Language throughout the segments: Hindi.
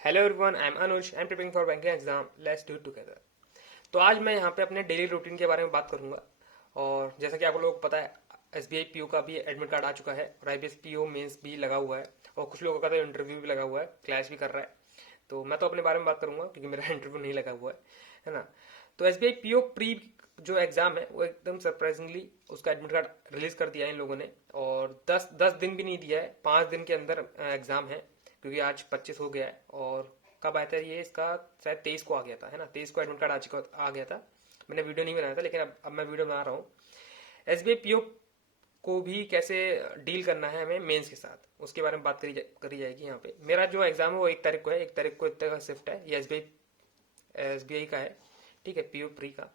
Hello everyone, I am Anuj. I am preparing for banking exam. Let's do it together. तो आज मैं यहाँ पे अपने डेली रूटीन के बारे में बात करूंगा। और जैसा कि आप लोगों को पता है, एसबीआई पीओ का भी एडमिट कार्ड आ चुका है और आईबीएस पीओ मेंस भी लगा हुआ है। और कुछ लोगों का तो इंटरव्यू भी लगा हुआ है, क्लैश भी कर रहा है। तो मैं तो अपने बारे में बात करूंगा क्योंकि मेरा इंटरव्यू नहीं लगा हुआ है ना। तो एसबीआई पीओ प्री जो एग्जाम है वो एकदम सरप्राइजिंगली उसका एडमिट कार्ड रिलीज कर दिया है इन लोगों ने। और दस दिन भी नहीं दिया है, 5 दिन के अंदर एग्जाम है। क्योंकि आज 25 हो गया है और कब आया था ये, इसका शायद 23 को आ गया था, है ना। 23 को एडमिट कार्ड आ गया था। मैंने वीडियो नहीं बनाया था, लेकिन अब मैं वीडियो बना रहा हूँ। एसबीआई पीओ को भी कैसे डील करना है हमें मेंस के साथ, उसके बारे में बात करी जाएगी यहाँ पे। मेरा जो एग्जाम है वो 1 तारीख को है, 1 तारीख को इतना का शिफ्ट है। ये एसबीआई का है, ठीक है, पीओ प्री का।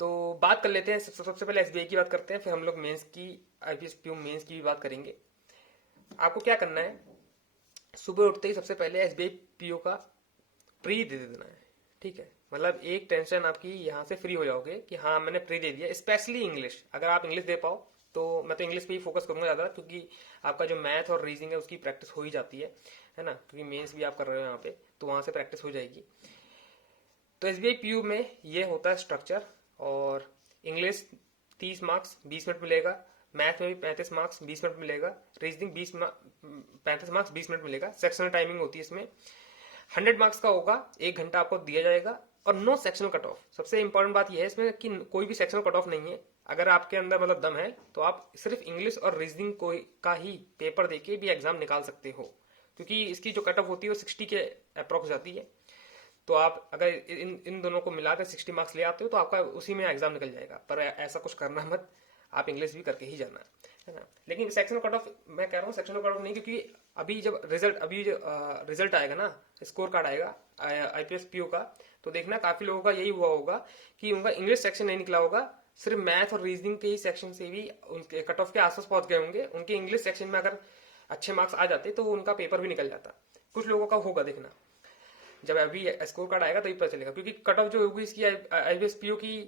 तो बात कर लेते हैं। सबसे पहले एसबीआई की बात करते हैं, फिर हम लोग मेंस की, आईपीएस पीओ मेंस की भी बात करेंगे। आपको क्या करना है, सुबह उठते ही सबसे पहले एसबीआई पीओ का प्री दे देना है, ठीक है। मतलब एक टेंशन आपकी यहाँ से फ्री हो जाओगे कि हाँ मैंने प्री दे दिया। स्पेशली इंग्लिश, अगर आप इंग्लिश दे पाओ तो मैं तो इंग्लिश पे ही फोकस करूंगा ज़्यादा, क्योंकि आपका जो मैथ और रीजनिंग है उसकी प्रैक्टिस हो ही जाती है ना। क्योंकि मेंस भी आप कर रहे हो यहाँ पे, तो वहाँ से प्रैक्टिस हो जाएगी। तो एसबीआई पीयू में ये होता है स्ट्रक्चर। और इंग्लिश 30 मार्क्स 20 मिनट मिलेगा, मैथ में भी 35 मार्क्स 20 मिनट मिलेगा, रीजनिंग 35 मार्क्स 20 मिनट मिलेगा। सेक्शनल टाइमिंग होती है इसमें। 100 मार्क्स का होगा, 1 घंटा आपको दिया जाएगा। और नो सेक्शनल कट ऑफ। सबसे इंपॉर्टेंट बात यह है इसमें कि कोई भी सेक्शनल कट ऑफ नहीं है। अगर आपके अंदर मतलब दम है तो आप सिर्फ इंग्लिश और रीजनिंग को का ही पेपर देके भी एग्जाम निकाल सकते हो, क्योंकि इसकी जो कट ऑफ होती है वो 60 के अप्रोक्स जाती है। तो आप अगर इन दोनों को मिलाकर 60 मार्क्स ले आते हो तो आपका उसी में एग्जाम निकल जाएगा। पर ऐसा कुछ करना मत, आप इंग्लिश भी करके ही जाना है ना। लेकिन सेक्शनल कट ऑफ मैं कह रहा हूँ, सेक्शनल कट ऑफ नहीं, क्योंकि अभी जो रिजल्ट आएगा ना, स्कोर कार्ड आएगा आईपीएस पीओ का, तो देखना काफी लोगों का यही हुआ होगा कि उनका इंग्लिश सेक्शन नहीं निकला होगा। सिर्फ मैथ और रीजनिंग के ही सेक्शन से भी उनके कट ऑफ के आसपास पहुंच गए होंगे। उनके इंग्लिश सेक्शन में अगर अच्छे मार्क्स आ जाते तो उनका पेपर भी निकल जाता। कुछ लोगों का होगा, देखना जब अभी स्कोर कार्ड आएगा तभी पता चलेगा। क्योंकि कट ऑफ जो होगी इसकी आईबीएस पीओ की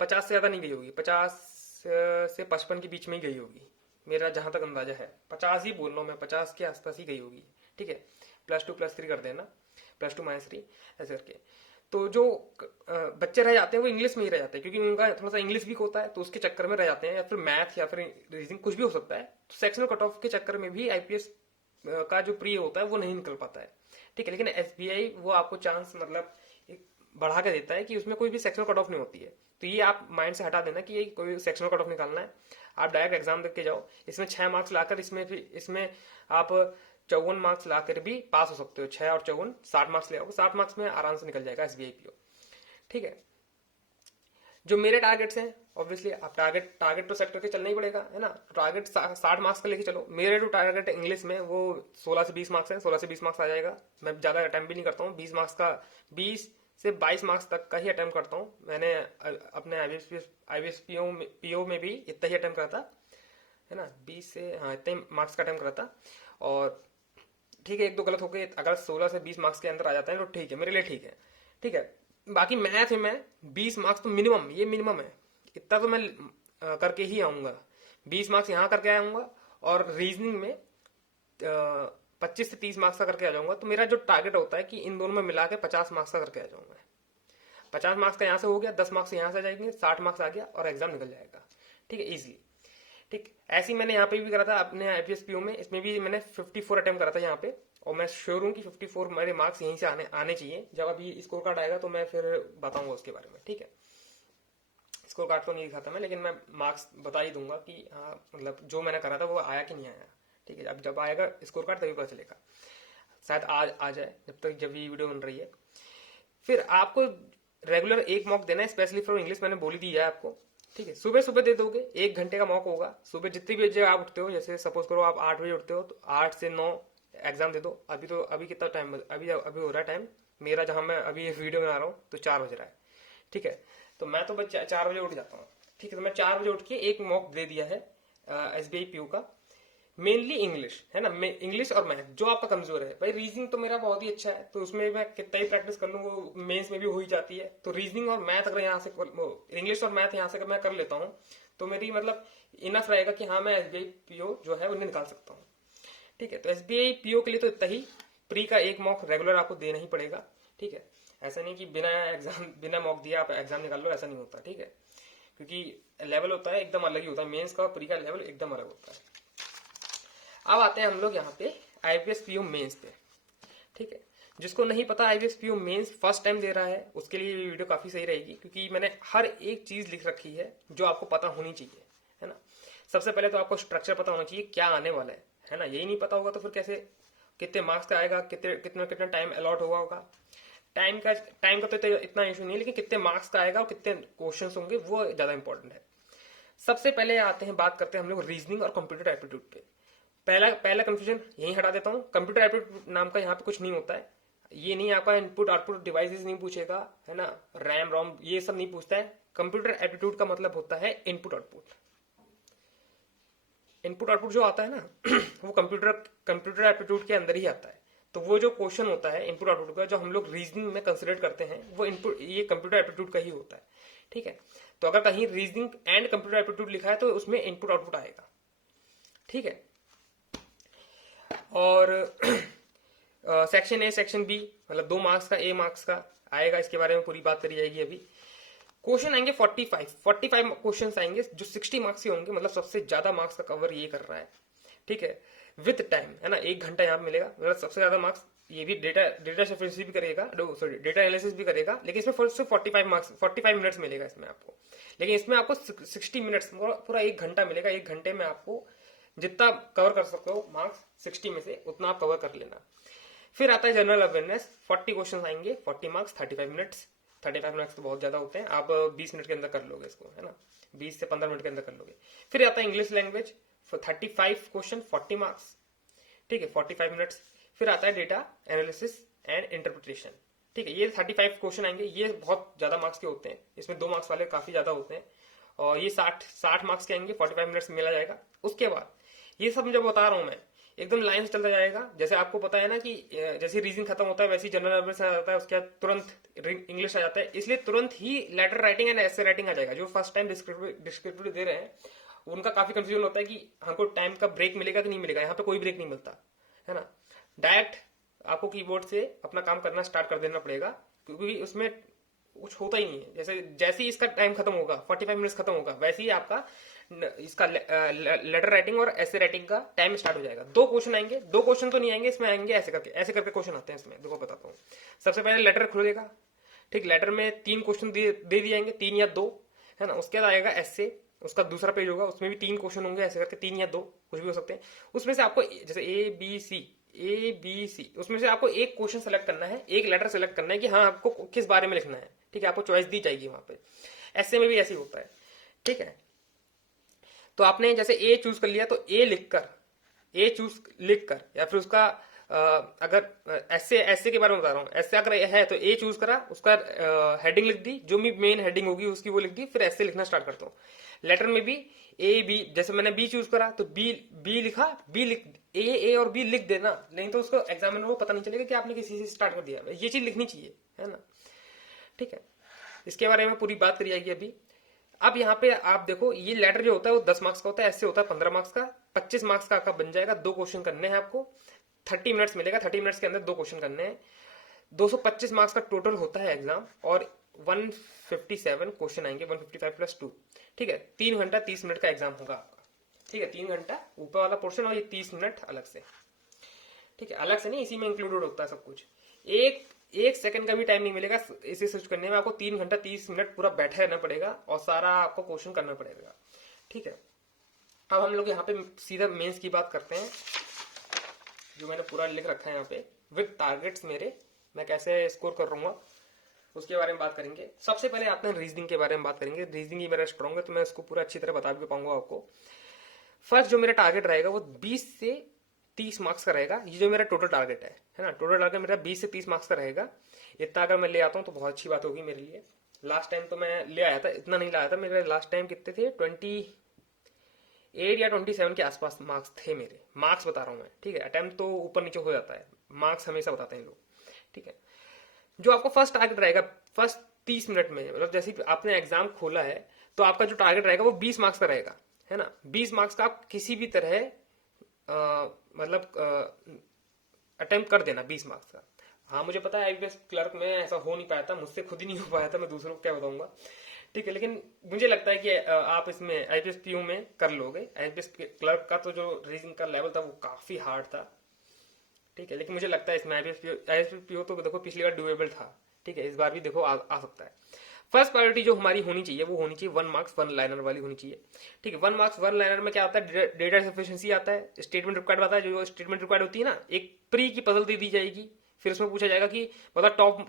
50 से ज्यादा नहीं गई होगी, 50 से 55 के बीच में ही गई होगी। मेरा जहां तक अंदाजा है 50 ही बोल रहा हूँ मैं, 50 के आसपास ही गई होगी, ठीक है। +2 +3 कर देना, +2 -3 ऐसे करके। तो जो बच्चे रह जाते हैं वो इंग्लिश में ही रह जाते हैं, क्योंकि उनका थोड़ा सा इंग्लिश वीक होता है, तो उसके चक्कर में रह जाते हैं, या फिर मैथ या फिर रीजनिंग कुछ भी हो सकता है। तो सेक्शनल कट ऑफ के चक्कर में भी आईपीएस का जो प्री होता है वो नहीं निकल पाता है, ठीक है। लेकिन एसबीआई वो आपको चांस मतलब एक बढ़ा के देता है कि उसमें कोई भी सेक्शनल कट ऑफ नहीं होती है। तो ये आप माइंड से हटा देना कि ये कोई सेक्शनल कट ऑफ निकालना है। आप डायरेक्ट एग्जाम देके जाओ। इसमें 6 मार्क्स लाकर इसमें आप 54 मार्क्स लाकर भी पास हो सकते हो। 6 और 54 60 मार्क्स ले आओगे, 60 मार्क्स में आराम से निकल जाएगा एसबीआई पीओ, ठीक है। जो मेरे टारगेट्स हैं, ऑब्वियसली आप टारगेट तो सेक्टर के चलना ही पड़ेगा, है ना। टारगेट 60 मार्क्स का लेके चलो। मेरे जो टारगेट है इंग्लिश में वो 16 से 20 मार्क्स है, 16 से 20 मार्क्स आ जाएगा। मैं ज्यादा अटेम्प्ट भी नहीं करता हूँ, 20 मार्क्स का 20 से 22 मार्क्स तक का ही अटेम्प्ट करता हूँ। मैंने अपने आईबीएस पीओ में भी इतना ही अटेम्प्ट करा था, है ना। 20 से हाँ इतने मार्क्स का अटेम्प्ट करा था। और ठीक है, एक दो गलत हो गए, अगर 16 से 20 मार्क्स के अंदर आ जाता है तो ठीक है, मेरे लिए ठीक है, ठीक है। बाकी मैथ में मैं 20 मार्क्स तो मिनिमम, ये मिनिमम है, इतना तो मैं करके ही आऊंगा। 20 मार्क्स यहाँ करके आऊंगा। और रीजनिंग में 25 से 30 मार्क्स का करके आ जाऊंगा। तो मेरा जो टारगेट होता है कि इन दोनों में मिला के 50 मार्क्स का करके आ जाऊंगा। 50 मार्क्स का यहाँ से हो गया, 10 मार्क्स यहाँ से आ जाएंगे, 60 मार्क्स आ गया और एग्जाम निकल जाएगा, ठीक है, इजिली। ठीक, ऐसे ही मैंने यहाँ पे भी करा था अपने आईपीएस पीओ में। इसमें भी मैंने 54 अटेम्प्ट करा था यहाँ पे। और मैं श्योर हूँ कि 54 मेरे मार्क्स यहीं से आने चाहिए। जब अभी स्कोर कार्ड आएगा तो मैं फिर बताऊंगा उसके बारे में, ठीक है। स्कोर कार्ड तो नहीं दिखाता मैं, लेकिन मैं मार्क्स बता ही दूंगा कि हाँ मतलब जो मैंने करा था वो आया कि नहीं आया, ठीक है। अब जब आएगा स्कोर कार्ड तभी पता चलेगा, शायद आज आ जाए, जब ये वीडियो बन रही है। फिर आपको रेगुलर एक मॉक देना है, स्पेशली फॉर इंग्लिश, मैंने बोली दी है आपको, ठीक है। सुबह सुबह दे दोगे, 1 घंटे का मॉक होगा। सुबह जितनी भी बजे आप उठते हो, जैसे सपोज करो आप 8 बजे उठते हो तो 8 से 9 एग्जाम दे दो। अभी कितना टाइम, अभी हो रहा है टाइम मेरा, जहां मैं अभी ये वीडियो बना रहा हूँ तो 4 बज रहा है, ठीक है। तो मैं तो बस 4 बजे उठ जाता हूँ, ठीक है। तो मैं 4 बजे उठ के एक मॉक दे दिया है एसबीआई पीयू का। मेनली इंग्लिश, है ना, इंग्लिश और मैथ जो आपका कमजोर है। भाई रीजनिंग तो मेरा बहुत ही अच्छा है, तो उसमें मैं कितना ही प्रैक्टिस कर लूँ वो मेंस में भी हो ही जाती है। तो रीजनिंग और मैथ अगर यहाँ से इंग्लिश और मैथ यहाँ से अगर मैं कर लेता हूँ तो मेरी मतलब इनफ रहेगा कि हाँ मैं एसबीआई पीओ जो है उन्हें निकाल सकता हूँ, ठीक है। तो एसबीआई पीओ के लिए तो इतना ही। प्री का एक मॉक रेगुलर आपको देना ही पड़ेगा, ठीक है। ऐसा नहीं कि बिना मॉक दिया आप एग्जाम निकाल लो, ऐसा नहीं होता, ठीक है, क्योंकि लेवल होता है एकदम अलग ही होता है, मेंस का और प्री का लेवल एकदम अलग होता है। अब आते हैं हम लोग यहाँ पे आईपीएस पीओ मेंस पे, ठीक है। जिसको नहीं पता IPS PO mains first time दे रहा है, उसके लिए ये वीडियो काफी सही रहेगी, क्योंकि मैंने हर एक चीज लिख रखी है जो आपको पता होनी चाहिए, है ना। सबसे पहले तो आपको स्ट्रक्चर पता होना चाहिए क्या आने वाला है ना। यही नहीं पता होगा तो फिर कैसे, कितने मार्क्स का आएगा, कितना टाइम अलॉट हुआ होगा। टाइम का तो इतना इशू नहीं है, लेकिन कितने मार्क्स का आएगा और कितने क्वेश्चंस होंगे वो ज्यादा इंपॉर्टेंट है। सबसे पहले आते हैं, बात करते हैं हम लोग रीजनिंग और कंप्यूटर एप्टीट्यूड पे। पहला कंफ्यूजन यही हटा देता हूँ, कंप्यूटर एप्टीट्यूड नाम का यहाँ पे कुछ नहीं होता है। ये नहीं आपका इनपुट आउटपुट डिवाइसेस नहीं पूछेगा, है ना, रैम रोम ये सब नहीं पूछता है। कंप्यूटर एप्टीट्यूड का मतलब होता है इनपुट आउटपुट। इनपुट आउटपुट जो आता है ना वो कंप्यूटर एप्टीट्यूड के अंदर ही आता है। तो वो जो क्वेश्चन होता है इनपुट आउटपुट का, जो हम लोग रीजनिंग में कंसिडर करते हैं, वो इनपुट ये कंप्यूटर एप्टीट्यूड का ही होता है, ठीक है। तो अगर कहीं रीजनिंग एंड कंप्यूटर एप्टीट्यूड लिखा है तो उसमें इनपुट आउटपुट आएगा, ठीक है। और सेक्शन ए सेक्शन बी, मतलब 2 मार्क्स का, ए मार्क्स का आएगा, इसके बारे में पूरी बात करी जाएगी अभी। क्वेश्चन आएंगे 45 क्वेश्चन आएंगे जो 60 मार्क्स के होंगे, मतलब सबसे ज्यादा मार्क्स का कवर ये कर रहा है, ठीक है, विथ टाइम, है ना। 1 घंटा यहाँ मिलेगा, मतलब सबसे ज्यादा मार्क्स। ये भी डेटा सफिशिएंसी भी करेगा, सॉरी डेटा एनालिसिस भी करेगा, लेकिन इसमें सिर्फ 45 मिनट्स मिलेगा इसमें आपको। लेकिन इसमें आपको 60 मिनट्स, पूरा 1 घंटा मिलेगा। 1 घंटे में आपको जितना कवर कर सकते हो मार्क्स 60 में से, उतना आप कवर कर लेना। फिर आता है जनरल अवेयरनेस, 40 क्वेश्चन आएंगे, 40 मार्क्स, 35 मिनट्स। 35 मिनट्स तो बहुत ज्यादा होते हैं, आप 20 मिनट के अंदर कर लोगे इसको, है ना, 20 से 15 मिनट के अंदर कर लोगे। फिर आता है इंग्लिश लैंग्वेज, 35 क्वेश्चन, 40 मार्क्स, ठीक है, 45 मिनट्स। फिर आता है डेटा एनालिसिस एंड इंटरप्रिटेशन, ठीक है। ये 35 क्वेश्चन आएंगे, ये बहुत ज्यादा मार्क्स के होते हैं, इसमें 2 मार्क्स वाले काफी ज्यादा होते हैं। और ये 60 मार्क्स के आएंगे, 45 मिनट्स मिला जाएगा। उसके बाद ये सब जब बता रहा हूं मैं, एकदम लाइन से चलता जाएगा। जैसे आपको पता है ना कि जैसे रीजनिंग खत्म होता है वैसे ही जनरल अवेयरनेस आ जाता है, उसके बाद तुरंत इंग्लिश आ जाता है, इसलिए तुरंत ही letter writing and essay writing आ जाएगा। जो फर्स्ट टाइम डिस्क्रिप्टिव दे रहे हैं उनका काफी कंफ्यूजन होता है कि हमको टाइम का ब्रेक मिलेगा कि नहीं मिलेगा। यहाँ पे कोई ब्रेक नहीं मिलता, है ना। डायरेक्ट आपको कीबोर्ड से अपना काम करना स्टार्ट कर देना पड़ेगा, क्योंकि उसमें कुछ होता ही नहीं है। जैसे ही इसका टाइम खत्म होगा, 45 मिनट्स खत्म होगा, वैसे ही आपका इसका लेटर राइटिंग और ऐसे राइटिंग का टाइम स्टार्ट हो जाएगा। 2 क्वेश्चन आएंगे, 2 क्वेश्चन तो नहीं आएंगे इसमें, आएंगे ऐसे करके क्वेश्चन आते हैं इसमें। देखो बताता हूँ। सबसे पहले लेटर खुलेगा, ठीक, लेटर में 3 क्वेश्चन दे दिए जाएंगे, 3 या 2, है ना। उसके बाद आएगा ऐसे, उसका दूसरा पेज होगा, उसमें भी 3 क्वेश्चन होंगे, ऐसे करके 3 या 2 कुछ भी हो सकते हैं। उसमें से आपको जैसे ए बी सी, उसमें से आपको एक क्वेश्चन सेलेक्ट करना है, एक लेटर सेलेक्ट करना है कि हाँ आपको किस बारे में लिखना है, ठीक है। आपको चॉइस दी जाएगी वहां पे। ऐसे में भी ऐसे ही होता है, ठीक है। तो आपने जैसे ए चूज कर लिया, तो ए लिखकर या फिर उसका अगर ऐसे के बारे में बता रहा हूँ, ऐसे अगर है तो ए चूज करा, उसका हेडिंग लिख दी, जो भी मेन हेडिंग होगी उसकी वो लिख दी, फिर ऐसे लिखना स्टार्ट करता हूँ। लेटर में भी ए बी, जैसे मैंने बी चूज करा तो बी लिखा, ए और बी लिख देना, नहीं तो उसको एग्जामिनर को पता नहीं चलेगा कि आपने किसी से स्टार्ट कर दिया। ये चीज लिखनी चाहिए, है ना, ठीक है। इसके बारे में पूरी बात करी जाएगी अभी। अब यहाँ पे आप देखो, ये लेटर जो होता है वो 10 मार्क्स का होता है, ऐसे होता है 15 मार्क्स का। 25 मार्क्स का आपका बन जाएगा, 2 क्वेश्चन करने हैं आपको, 30 मिनट्स मिलेगा, 30 मिनट्स के अंदर 2 क्वेश्चन करने हैं। 225 मार्क्स का टोटल होता है एग्जाम, और 157 क्वेश्चन आएंगे, 155 प्लस 2, ठीक है। 3 घंटा 30 मिनट का एग्जाम होगा आपका, ठीक है। 3 घंटा ऊपर वाला पोर्शन और ये 30 मिनट अलग से, ठीक है। अलग से नहीं, इसी में इंक्लूडेड होता है सब कुछ। एक सेकंड का भी टाइम नहीं मिलेगा इसे सर्च करने में। आपको 3 घंटा 30 मिनट पूरा बैठे रहना पड़ेगा और सारा आपको क्वेश्चन करना पड़ेगा, ठीक है। अब हम लोग यहाँ पे सीधा मेंस की बात करते हैं, जो मैंने पूरा लिख रखा है यहाँ पे विद टारगेट्स मेरे, मैं कैसे स्कोर कर रहा हूँ उसके बारे में बात करेंगे। सबसे पहले आते हैं रीजनिंग के बारे में बात करेंगे। रीजनिंग ही मेरा स्ट्रॉन्ग है, तो मैं इसको पूरा अच्छी तरह बता भी पाऊंगा आपको। फर्स्ट जो मेरा टारगेट रहेगा वो 20 से 30 मार्क्स का रहेगा। ये जो मेरा टोटल टारगेट है ना, टोटल टारगेट मेरा 20 से 30 मार्क्स का रहेगा। इतना अगर मैं ले आता हूँ तो बहुत अच्छी बात होगी मेरे लिए। लास्ट टाइम तो मैं ले आया था, इतना नहीं लाया था। मेरे लास्ट टाइम कितने थे, 28 या 27 के आसपास मार्क्स थे मेरे। मार्क्स बता रहा हूँ मैं, ठीक है। अटेम्प्ट तो ऊपर नीचे हो जाता है, मार्क्स हमेशा बताते हैं लोग, ठीक है। जो आपको फर्स्ट टारगेट रहेगा फर्स्ट 30 मिनट में, मतलब जैसे आपने एग्जाम खोला है तो आपका जो टारगेट रहेगा वो 20 मार्क्स का रहेगा, है ना। 20 मार्क्स का आप किसी भी तरह मतलब अटेम्प्ट कर देना 20 मार्क्स का। हाँ मुझे पता है आईपीएस क्लर्क में ऐसा हो नहीं पाया था, मुझसे खुद ही नहीं हो पाया था, मैं दूसरों को क्या बताऊंगा, ठीक है। लेकिन मुझे लगता है कि आप इसमें आईपीएस पीओ में कर लोगे। आईपीएस क्लर्क का तो जो रीजनिंग का लेवल था वो काफी हार्ड था, ठीक है। लेकिन मुझे लगता है इसमें आईपीएस पीओ तो देखो पिछली बार डुएबल था, ठीक है, इस बार भी देखो आ सकता है। फर्स्ट प्रायोरिटी जो हमारी होनी चाहिए वो होनी चाहिए 1 मार्क्स 1 लाइनर वाली होनी चाहिए, ठीक है। 1 मार्क्स 1 लाइनर में क्या आता है, डेटा सफिशिएंसी आता है, स्टेटमेंट रिक्वायर्ड आता है। जो स्टेटमेंट रिक्वायर्ड होती है ना, एक प्री की पजल दे दी जाएगी, फिर उसमें पूछा जाएगा कि बता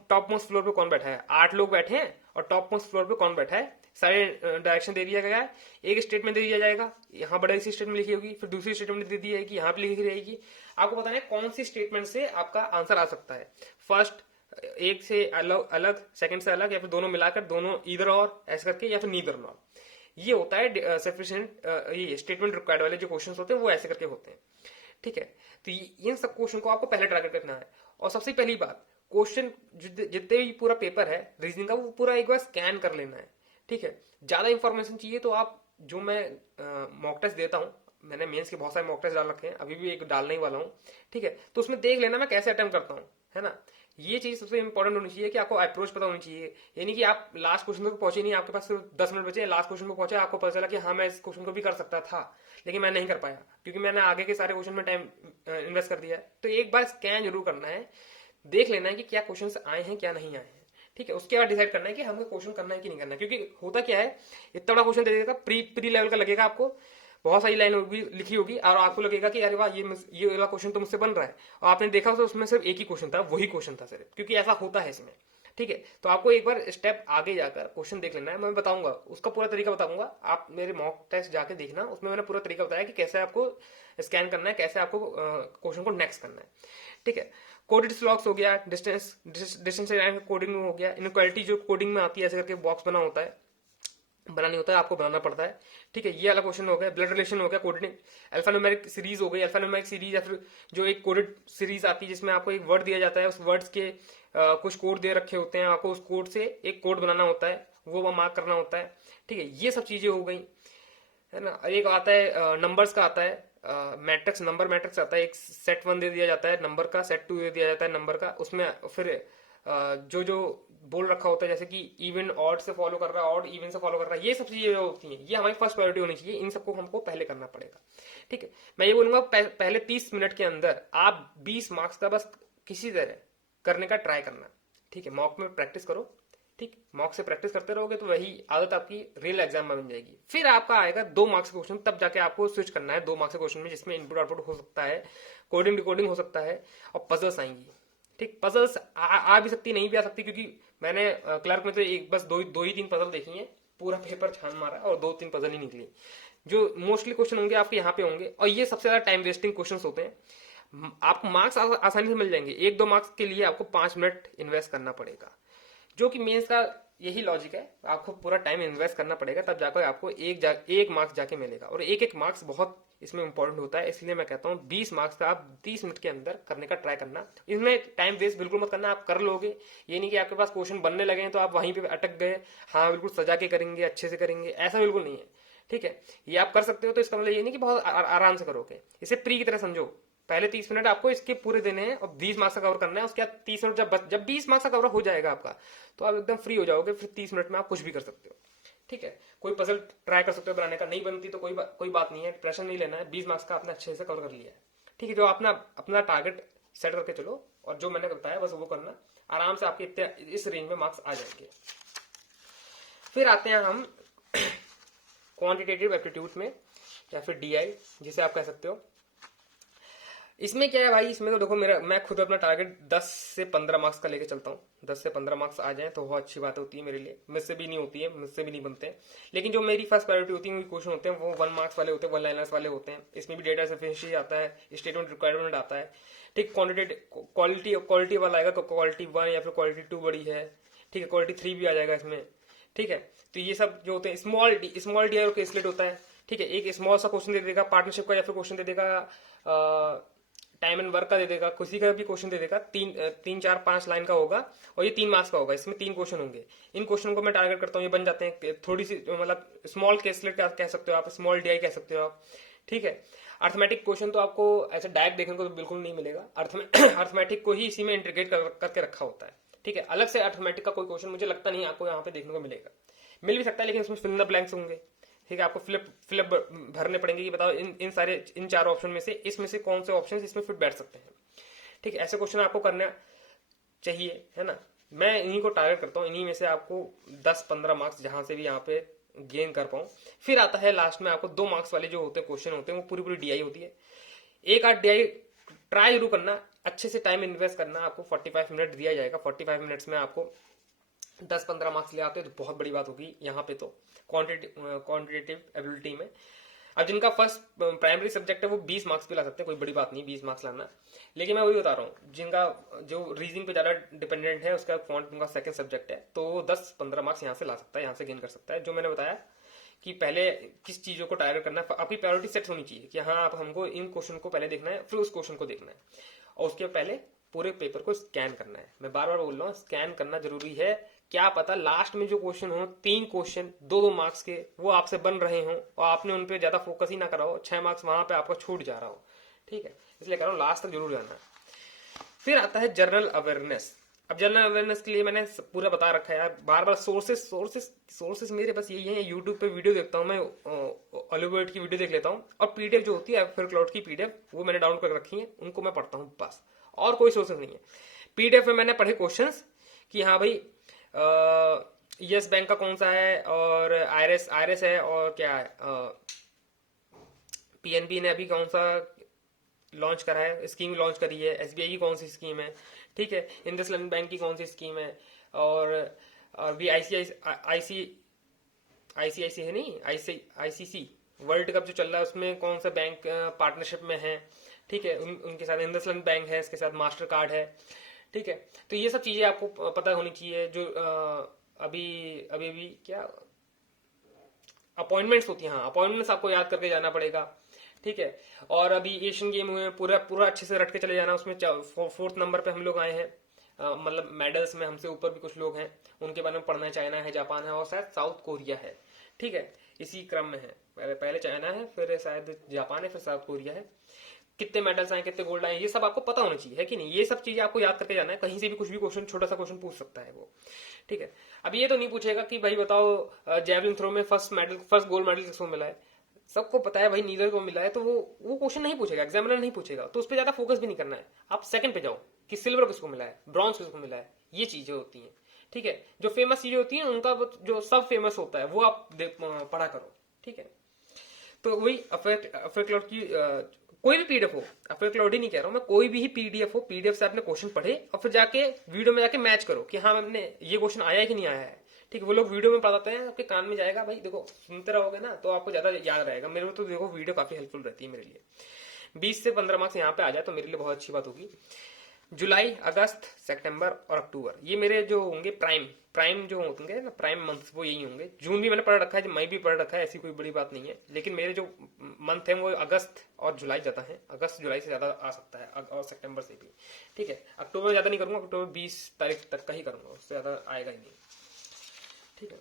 टॉप मोस्ट फ्लोर पे कौन बैठा है, 8 लोग बैठे हैं और टॉप मोस्ट फ्लोर पे कौन बैठा है, सारे डायरेक्शन दे दिया गया है। एक स्टेटमेंट दे दिया जाएगा, यहाँ बड़ी सी स्टेटमेंट लिखी होगी, फिर दूसरी स्टेटमेंट दे दी जाएगी, यहाँ पे लिखी रहेगी। आपको बताना है कौन सी स्टेटमेंट से आपका आंसर आ सकता है। फर्स्ट एक से अलग अलग, सेकंड से अलग, या फिर दोनों मिलाकर, दोनों इधर और ऐसे करके, या फिर नीदर नॉर। ये होता है सफिशिएंट, ये स्टेटमेंट रिक्वायर्ड वाले जो क्वेश्चन होते हैं वो ऐसे करके होते हैं, ठीक है। तो इन सब क्वेश्चन को आपको पहले टारगेट करना है। और सबसे पहली बात, क्वेश्चन जितने भी पूरा पेपर है रीजनिंग का वो पूरा एक बार स्कैन कर लेना है, ठीक है। ज्यादा इंफॉर्मेशन चाहिए तो आप, जो मैं मॉक टेस्ट देता हूँ, मैंने मेंस के बहुत सारे मॉक टेस्ट डाल रखे हैं, अभी भी एक डालने ही वाला हूँ, ठीक है। तो उसमें देख लेना मैं कैसे अटेम्प्ट करता हूँ, है ना। ये चीज सबसे इंपॉर्टेंट होनी चाहिए कि आपको अप्रोच पता होनी चाहिए। यानी कि आप लास्ट क्वेश्चन तक पहुंचे नहीं, आपके पास सिर्फ 10 मिनट बचे, लास्ट क्वेश्चन को पहुंचे, आपको पता चला कि हाँ मैं इस क्वेश्चन को भी कर सकता था लेकिन मैं नहीं कर पाया क्योंकि मैंने आगे के सारे क्वेश्चन में टाइम इन्वेस्ट कर दिया है। तो एक बार स्कैन जरूर करना है, देख लेना है कि क्या क्वेश्चन आए हैं क्या नहीं आए हैं, ठीक है। उसके बाद डिसाइड करना है कि हमें क्वेश्चन करना है कि नहीं करना है। क्योंकि होता क्या है, इतना बड़ा क्वेश्चन दे देगा, प्री लेवल का लगेगा आपको, बहुत सारी लाइन होगी लिखी होगी, और आपको लगेगा कि अरे वाह ये वाला क्वेश्चन तो मुझसे बन रहा है, और आपने देखा तो उसमें सिर्फ एक ही क्वेश्चन था, वही क्वेश्चन था सिर्फ, क्योंकि ऐसा होता है इसमें, ठीक है। तो आपको एक बार स्टेप आगे जाकर क्वेश्चन देख लेना है, मैं बताऊंगा उसका पूरा तरीका बताऊंगा, आप मेरे मॉक टेस्ट जाके देखना, उसमें मैंने पूरा तरीका बताया कि कैसे आपको स्कैन करना है, कैसे आपको क्वेश्चन को नेक्स्ट करना है, ठीक है। कोडेड स्लॉक्स हो गया, डिस्टेंस कोडिंग हो गया, इनक्वालिटी जो कोडिंग में आती है, ऐसे करके बॉक्स बना होता है, बनानी होता है, आपको बनाना पड़ता है, ठीक है। ये वाला क्वेश्चन हो गया, ब्लड रिलेशन हो गया, कोडेड अल्फान्यूमेरिक सीरीज हो गई, अल्फान्यूमेरिक सीरीज, या फिर जो एक कोडेड सीरीज आती है जिसमें आपको एक वर्ड दिया जाता है, उस वर्ड्स के कुछ कोड दे रखे होते हैं, आपको उस कोड से एक कोड बनाना होता है, वो मार्क करना होता है, ठीक है। ये सब चीजें हो गई, है ना। एक आता है नंबर्स का आता है, मैट्रिक्स, नंबर मैट्रिक्स आता है, एक सेट 1 दे दिया जाता है नंबर का, सेट 2 दे दिया जाता है नंबर का, उसमें फिर जो जो बोल रखा होता है, जैसे कि इवन ऑड से फॉलो कर रहा है, ऑड इवन से फॉलो कर रहा है, ये सब चीजें होती हैं, ये हमारी फर्स्ट प्रायोरिटी होनी चाहिए, इन सबको हमको पहले करना पड़ेगा, ठीक है। मैं ये बोलूंगा पहले 30 मिनट के अंदर आप 20 मार्क्स का बस किसी तरह करने का ट्राई करना, ठीक है। मॉक में प्रैक्टिस करो, ठीक, मॉक से प्रैक्टिस करते रहोगे तो वही आदत आपकी रियल एग्जाम में बन जाएगी। फिर आपका आएगा 2 मार्क्स का क्वेश्चन, तब जाके आपको स्विच करना है 2 मार्क्स के क्वेश्चन में, जिसमें इनपुट आउटपुट हो सकता है, कोडिंग डिकोडिंग हो सकता है, और पजल्स आएंगी, ठीक। पजल्स आ भी सकती, नहीं भी आ सकती, क्योंकि मैंने क्लर्क में तो एक बस दो ही 3 पजल देखी हैं, पूरा पेपर छान मारा और 2-3 पजल ही निकली। जो मोस्टली क्वेश्चन होंगे आपके यहाँ पे होंगे, और ये सबसे ज्यादा टाइम वेस्टिंग क्वेश्चन होते हैं। आपको मार्क्स आसानी से मिल जाएंगे, 1-2 मार्क्स के लिए आपको 5 मिनट इन्वेस्ट करना पड़ेगा, जो कि मेंस का यही लॉजिक है, आपको पूरा टाइम इन्वेस्ट करना पड़ेगा, तब जाकर आपको एक मार्क्स जाके मिलेगा, और एक मार्क्स बहुत इसमें इंपॉर्टेंट होता है। इसलिए मैं कहता हूँ 20 मार्क्स का आप 30 मिनट के अंदर करने का ट्राई करना, इसमें टाइम वेस्ट बिल्कुल मत करना, आप कर लोगे। ये नहीं कि आपके पास क्वेश्चन बनने लगे हैं तो आप वहीं पे अटक गए, हाँ बिल्कुल सजा के करेंगे, अच्छे से करेंगे, ऐसा बिल्कुल नहीं है, ठीक है। ये आप कर सकते हो, तो इसका मतलब ये नहीं कि बहुत आराम से करोगे, इसे प्री की तरह समझो। पहले 30 मिनट आपको इसके पूरे देने हैं और 20 मार्क्स का कवर करना है। उसके बाद 30 मिनट जब 20 मार्क्स का कवर हो जाएगा आपका, तो आप एकदम फ्री हो जाओगे, फिर 30 मिनट में आप कुछ भी कर सकते हो, ठीक है। कोई पजल ट्राई कर सकते हो बनाने का, नहीं बनती तो कोई बात नहीं है, प्रेशर नहीं लेना है, 20 मार्क्स का आपने अच्छे से कवर कर लिया है, ठीक है। जो अपना टारगेट सेट करके चलो, और जो मैंने बताया बस वो करना, आराम से आपके इस रेंज में मार्क्स आ जाएंगे। फिर आते हैं हम क्वांटिटेटिव एप्टीट्यूड में, या फिर डीआई जिसे आप कह सकते हो। इसमें क्या है भाई, इसमें तो देखो मैं खुद अपना टारगेट 10 से 15 मार्क्स का लेके चलता हूँ। 10 से 15 मार्क्स आ जाए तो बहुत अच्छी बात होती है मेरे लिए, मुझसे भी नहीं होती है, मुझसे भी नहीं बनते हैं। लेकिन जो मेरी फर्स्ट प्रायोरिटी होती है, वो क्वेश्चन होते हैं वो 1 मार्क्स वाले होते हैं, 1 लाइनर्स वाले होते हैं। इसमें भी डेटा सफिशिएंसी आता है, स्टेटमेंट रिक्वायरमेंट आता है, ठीक। क्वालिटी वाला आएगा तो क्वालिटी 1 या फिर क्वालिटी 2 बड़ी है, ठीक है। क्वालिटी 3 भी आ जाएगा इसमें, ठीक है। तो ये सब जो होते हैं स्मॉल डी और केसलेट होता है, ठीक है। एक स्मॉल सा क्वेश्चन दे देगा पार्टनरशिप का, या फिर क्वेश्चन दे देगा टाइम एंड वर्क का दे देगा, किसी का भी क्वेश्चन दे देगा, 3-4-5 लाइन का होगा, और ये 3 मार्क्स का होगा। इसमें 3 क्वेश्चन होंगे, इन क्वेश्चन को मैं टारगेट करता हूँ, ये बन जाते हैं थोड़ी सी, मतलब स्मॉल केसलेट कह सकते हो आप, स्मॉल डीआई कह सकते हो आप, ठीक है। अर्थमेटिक क्वेश्चन तो आपको ऐसे डायरेक्ट देखने को तो बिल्कुल नहीं मिलेगा, अर्थमेटिक को ही इसी में इंटीग्रेट करके रखा होता है, ठीक है। अलग से अर्थमेटिक का कोई क्वेश्चन मुझे लगता नहीं आपको यहाँ पे देखने को मिलेगा, मिल भी सकता है लेकिन उसमें फिल इन द ब्लैंक्स होंगे, ठीक है। आपको फिलअप भरने पड़ेंगे कि बताओ इन चार ऑप्शन में से इसमें से कौन से ऑप्शन इसमें फिट बैठ सकते हैं, ठीक है। ऐसे क्वेश्चन आपको करना चाहिए, है ना। मैं इन्हीं को टारगेट करता हूँ, इन्हीं में से आपको 10-15 मार्क्स जहां से भी यहाँ पे गेन कर पाऊँ। फिर आता है लास्ट में आपको 2 मार्क्स वाले जो होते हैं क्वेश्चन होते हैं, वो पूरी डीआई होती है। एक आध डीआई ट्राई जरूर करना, अच्छे से टाइम इन्वेस्ट करना। आपको 45 मिनट दिया जाएगा, 45 मिनट्स में आपको 10-15 मार्क्स ले आते हैं तो बहुत बड़ी बात होगी यहाँ पे तो क्वांटिटेटिव एबिलिटी में। अब जिनका फर्स्ट प्राइमरी सब्जेक्ट है वो 20 मार्क्स भी ला सकते हैं, कोई बड़ी बात नहीं 20 मार्क्स लाना। लेकिन मैं वही बता रहा हूँ, जिनका जो रीजनिंग पे ज्यादा डिपेंडेंट है, उसका क्वांट उनका सेकंड सब्जेक्ट है, तो वो 10-15 मार्क्स यहाँ से ला सकता है, यहाँ से गेन कर सकता है। जो मैंने बताया कि पहले किस चीजों को टारगेट करना है, आपकी प्रायोरिटी सेट होनी चाहिए कि हाँ आप हमको इन क्वेश्चन को पहले देखना है, फिर उस क्वेश्चन को देखना है, और उसके पहले पूरे पेपर को स्कैन करना है। मैं बार बार बोल रहा हूँ, स्कैन करना जरूरी है। क्या पता लास्ट में जो क्वेश्चन हो, 3 क्वेश्चन 2-2 मार्क्स के, वो आपसे बन रहे हो और आपने उन पे ज्यादा फोकस ही ना करा हो, 6 मार्क्स वहां पे आपका छूट जा रहा हो, ठीक है। इसलिए कह रहा हूँ लास्ट तक जरूर जाना। फिर आता है जनरल अवेयरनेस। अब जनरल अवेयरनेस के लिए मैंने पूरा बता रखा है यार, बार बार सोर्सेस मेरे बस यही है। यूट्यूब पे वीडियो देखता हूँ मैं, ऑलिवर्ड की वीडियो देख लेता हूँ, और पीडीएफ जो होती है फिर क्लाउड की पीडीएफ वो मैंने डाउनलोड कर रखी है, उनको मैं पढ़ता हूँ बस, और कोई सोर्सेस नहीं है। पीडीएफ में मैंने पढ़े क्वेश्चंस कि हाँ भाई यस बैंक का कौन सा है, और आईआरएस है, और क्या है पीएनबी ने अभी कौन सा लॉन्च करा है, स्कीम लॉन्च करी है, एसबीआई की कौन सी स्कीम है, ठीक है, इंडसइंड बैंक की कौन सी स्कीम है, और भी आईसीआईसी है नहीं, आईसीसी वर्ल्ड कप जो चल रहा है उसमें कौन सा बैंक पार्टनरशिप में है, ठीक है। उनके साथ इंडसइंड बैंक है, इसके साथ मास्टर कार्ड है, ठीक है। तो ये सब चीजें आपको पता होनी चाहिए। जो अभी क्या अपॉइंटमेंट्स होती हैं, हाँ अपॉइंटमेंट्स आपको याद करके जाना पड़ेगा, ठीक है। और अभी एशियन गेम हुए, पूरा अच्छे से रट के चले जाना। उसमें 4th नंबर पे हम लोग आए हैं, मतलब मेडल्स में हमसे ऊपर भी कुछ लोग हैं, उनके बारे में पढ़ना है। चाइना है, जापान है, और शायद साउथ कोरिया है, ठीक है, इसी क्रम में है। पहले चाइना है, फिर शायद जापान है, फिर साउथ कोरिया है। कितने मेडल्स आए, कितने गोल्ड आए, ये सब आपको पता होना चाहिए, है कि नहीं। ये सब चीजें आपको याद करके जाना है, कहीं से भी कुछ भी क्वेश्चन, छोटा सा क्वेश्चन पूछ सकता है वो, ठीक है। अब ये तो नहीं पूछेगा कि भाई बताओ जैवलिन थ्रो में फर्स्ट गोल्ड मेडल किसको मिला है, सबको पता है भाई नीलर को मिला है, तो वो क्वेश्चन नहीं पूछेगा, एग्जामिनर नहीं पूछेगा, तो उस पर ज्यादा फोकस भी नहीं करना है। आप सेकंड पे जाओ कि सिल्वर किसको मिला है, ब्रॉन्ज किसको मिला है, ये चीजें होती हैं, ठीक है। जो फेमस चीजें होती हैं उनका जो सब फेमस होता है वो आप पढ़ा करो, ठीक है। तो वही अफेयर क्लाउड की कोई भी पीडीएफ हो, अफेयर क्लाउड ही नहीं कह रहा हूं मैं, कोई भी पीडीएफ हो, पीडीएफ से आपने क्वेश्चन पढ़े और फिर जाके वीडियो में जाके मैच करो कि हाँ हमने ये क्वेश्चन आया है कि नहीं आया है, ठीक है। वो लोग वीडियो में पढ़ाते हैं, आपके कान में जाएगा, भाई देखो सुनते रहोगे ना तो आपको ज्यादा याद रहेगा। मेरे में तो देखो वीडियो काफी हेल्पफुल रहती है मेरे लिए। 20 से 15 मार्क्स यहाँ पे आ जाए तो मेरे लिए बहुत अच्छी बात होगी। जुलाई, अगस्त, सितंबर और अक्टूबर, ये मेरे जो होंगे प्राइम जो होंगे ना, प्राइम मंथ्स, वो यही होंगे। जून भी मैंने पढ़ रखा है, मई भी पढ़ रखा है, ऐसी कोई बड़ी बात नहीं है। लेकिन मेरे जो मंथ है वो अगस्त और जुलाई ज्यादा है, अगस्त जुलाई से ज्यादा आ सकता है, और सितंबर से भी, ठीक है। अक्टूबर ज्यादा नहीं करूंगा, अक्टूबर 20 तारीख तक का ही करूंगा, उससे ज्यादा आएगा ही नहीं, ठीक है।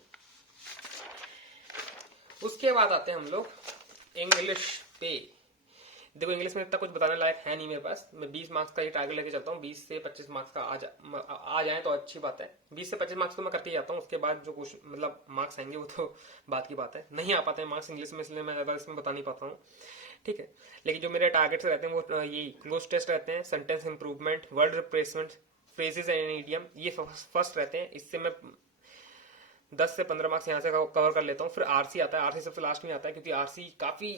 उसके बाद आते हैं हम लोग इंग्लिश पे। देखो इंग्लिश में इतना कुछ बताने लायक है नहीं मेरे पास, मैं 20 मार्क्स का ही टारगेट लेके चलता हूँ। 20 से 25 मार्क्स का आ जाए तो अच्छी बात है। 20 से 25 मार्क्स तो मैं करके ही जाता हूँ, उसके बाद जो कुछ मतलब मार्क्स आएंगे वो तो बात की बात है। नहीं आ पाते हैं मार्क्स इंग्लिश में, इसलिए मैं ज्यादा इसमें बता नहीं पाता हूँ, ठीक है। लेकिन जो मेरे टारगेट्स रहते हैं वो ये क्लोज टेस्ट रहते हैं, sentence improvement, word replacement, phrases and idiom, ये फर्स्ट रहते हैं। इससे मैं 10 से 15 मार्क्स यहाँ से कवर कर लेता हूँ। फिर आरसी आता है, आरसी सबसे लास्ट में आता है, क्योंकि आरसी काफी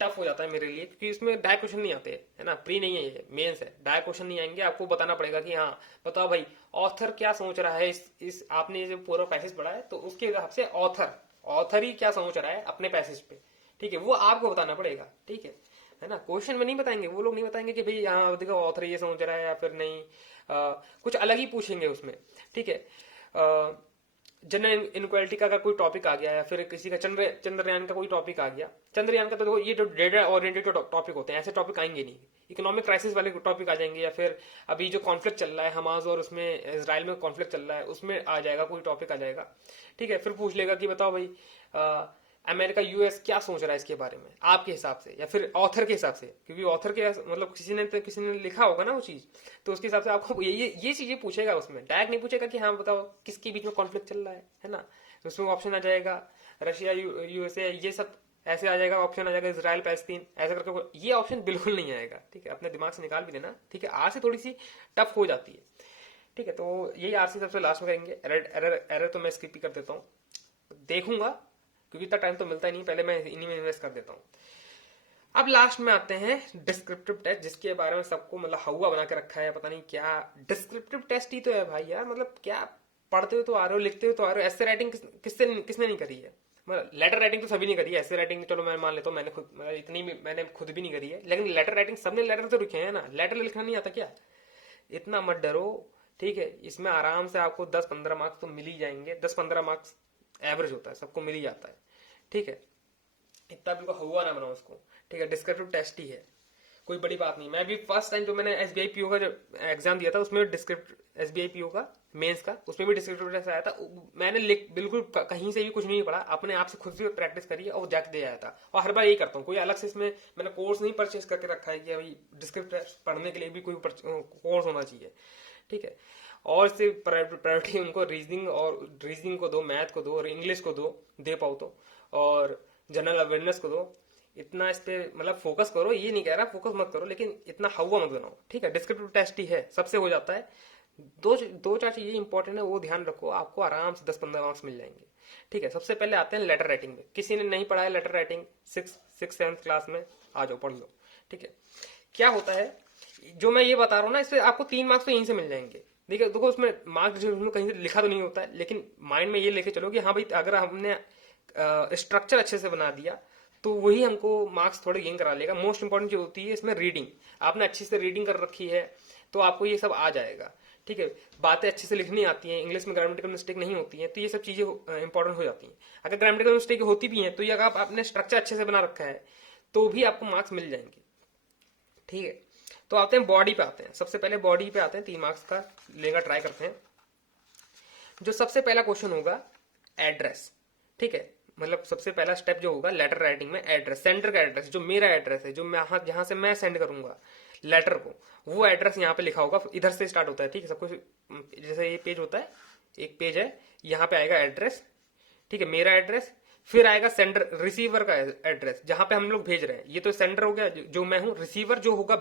टफ हो जाता है मेरे लिए, क्योंकि इसमें डायरेक्ट क्वेश्चन नहीं आते, है ना। प्री नहीं है ये, मेंस है, डायरेक्ट क्वेश्चन नहीं आएंगे। आपको बताना पड़ेगा कि हाँ बताओ भाई ऑथर क्या सोच रहा है, इस आपने जो पूरा पैसेज पढ़ा है तो उसके हिसाब से ऑथर ही क्या सोच रहा है अपने पैसेज पे, ठीक है, वो आपको बताना पड़ेगा, ठीक है ना। क्वेश्चन में नहीं बताएंगे वो लोग, नहीं बताएंगे कि भाई यहाँ देखो ऑथर ये सोच रहा है या फिर नहीं, कुछ अलग ही पूछेंगे उसमें, ठीक है। जनरल इनक्वालिटी का कोई टॉपिक आ गया, या फिर किसी का चंद्रयान का कोई टॉपिक आ गया। चंद्रयान का तो देखो ये जो डेटा ओरिएंटेड जो टॉपिक होते हैं, ऐसे टॉपिक आएंगे नहीं। इकोनॉमिक क्राइसिस वाले टॉपिक आ जाएंगे, या फिर अभी जो कॉन्फ्लिक्ट चल रहा है हमास और उसमें इसराइल में कॉन्फ्लिक्ट चल रहा है, उसमें आ जाएगा कोई टॉपिक आ जाएगा, ठीक है। फिर पूछ लेगा कि बताओ भाई अमेरिका यूएस क्या सोच रहा है इसके बारे में आपके हिसाब से, या फिर ऑथर के हिसाब से, क्योंकि ऑथर के मतलब किसी ने लिखा होगा ना वो चीज, तो उसके हिसाब से आपको ये चीजें पूछेगा। उसमें डायरेक्ट नहीं पूछेगा कि हाँ बताओ किसके बीच में कॉन्फ्लिक्ट चल रहा है ना। तो उसमें ऑप्शन आ जाएगा रशिया यूएसए, ये सब ऐसे आ जाएगा, ऑप्शन आ जाएगा इसराइल पैलेस्तीन, ऐसा करके ये ऑप्शन बिल्कुल नहीं आएगा। ठीक है, अपने दिमाग से निकाल भी देना। ठीक है, आर से थोड़ी सी टफ हो जाती है। ठीक है, तो यही आर सी सबसे लास्ट में करेंगे। एरर तो मैं स्किप ही कर देता हूँ, देखूंगा क्योंकि इतना टाइम तो मिलता ही नहीं, पहले मैं इन्हीं में इन्वेस्ट कर देता हूँ। अब लास्ट में आते हैं डिस्क्रिप्टिव टेस्ट, जिसके बारे में सबको मतलब हवा बना के रखा है, पता नहीं क्या डिस्क्रिप्टिव टेस्ट ही तो है भाई यार। मतलब क्या पढ़ते हो तो आ रहे हो, लिखते हो तो आ रहे हो। ऐसे राइटिंग किसने नहीं करी है? मतलब लेटर राइटिंग तो सभी नहीं करी है, ऐसे राइटिंग चलो मैं मान लेता हूँ, मैंने खुद मतलब इतनी भी मैंने खुद भी नहीं करी है, लेकिन लेटर राइटिंग सबने लेटर तो लिखे हैं ना। लेटर लिखना नहीं आता क्या? इतना मत डरो। ठीक है, इसमें आराम से आपको 10-15 मार्क्स तो मिल ही जाएंगे। 10-15 मार्क्स एवरेज होता है, सबको मिल ही जाता है। ठीक है, इतना बिल्कुल हुआ ना बनाओ उसको। ठीक है, डिस्क्रिप्टिव टेस्ट ही है, कोई बड़ी बात नहीं। मैं भी फर्स्ट टाइम जो मैंने एसबीआई पीओ का जो एग्जाम दिया था उसमें डिस्क्रिप्ट एसबीआई पीओ का मेंस का, उसमें भी डिस्क्रिप्टिव टेस्ट आया था। मैंने बिल्कुल कहीं से भी कुछ नहीं पढ़ा, अपने आप से खुद से प्रैक्टिस करी और जाके दे आया था। और हर बार यही करता हूँ, कोई अलग से इसमें मैंने कोर्स नहीं परचेज करके रखा है कि भाई डिस्क्रिप्टिव टेस्ट पढ़ने के लिए भी कोई कोर्स होना चाहिए। ठीक है, और इससे प्रायोरिटी उनको रीजनिंग को दो, मैथ को दो, और इंग्लिश को दे पाओ तो, और जनरल अवेयरनेस को दो। इतना इस पे मतलब फोकस करो, ये नहीं कह रहा फोकस मत करो, लेकिन इतना हवा मत बनाओ। ठीक है, डिस्क्रिप्टिव टेस्ट ही है, सबसे हो जाता है। दो चार चीजें इंपॉर्टेंट है, वो ध्यान रखो, आपको आराम से 10-15 मार्क्स मिल जाएंगे। ठीक है, सबसे पहले आते हैं लेटर राइटिंग में। किसी ने नहीं पढ़ा है लेटर राइटिंग 6th-7th क्लास में, आ जाओ पढ़ लो। ठीक है, क्या होता है जो मैं ये बता रहा हूँ ना, इससे आपको 3 मार्क्स तो यहीं से मिल जाएंगे। देखिए देखो, उसमें मार्क्स जो कहीं से लिखा तो नहीं होता है, लेकिन माइंड में ये लेके चलो कि हाँ भाई अगर हमने स्ट्रक्चर अच्छे से बना दिया तो वही हमको मार्क्स थोड़े गेन करा लेगा। मोस्ट इंपॉर्टेंट जो होती है इसमें रीडिंग, आपने अच्छी से रीडिंग कर रखी है तो आपको ये सब आ जाएगा। ठीक है, बातें अच्छे से लिखनी आती हैं, इंग्लिश में ग्रामेटिकल मिस्टेक नहीं होती है, तो ये सब चीजें इंपॉर्टेंट हो जाती हैं। अगर ग्रामेटिकल मिस्टेक होती भी है तो ये अगर आपने स्ट्रक्चर अच्छे से बना रखा है तो भी आपको मार्क्स मिल जाएंगे। ठीक है, तो आते हैं बॉडी पे आते हैं। सबसे पहले बॉडी पे आते हैं, 3 मार्क्स का लेगा, ट्राई करते हैं। जो सबसे पहला क्वेश्चन होगा एड्रेस। ठीक है, मतलब सबसे पहला स्टेप जो होगा लेटर राइटिंग में, एड्रेस, सेंडर का एड्रेस, जो मेरा एड्रेस है, जो मैं जहां से मैं सेंड करूंगा लेटर को, वो एड्रेस यहाँ पे लिखा होगा। इधर से स्टार्ट होता है। ठीक है, सब कुछ जैसे ये पेज होता है, एक पेज है, यहाँ पे आएगा एड्रेस। ठीक है, मेरा एड्रेस, फिर आएगा सेंडर रिसीवर का एड्रेस, जहां पे हम लोग भेज रहे हैं। ये तो सेंडर हो गया जो मैं हूं। रिसीवर जो होगा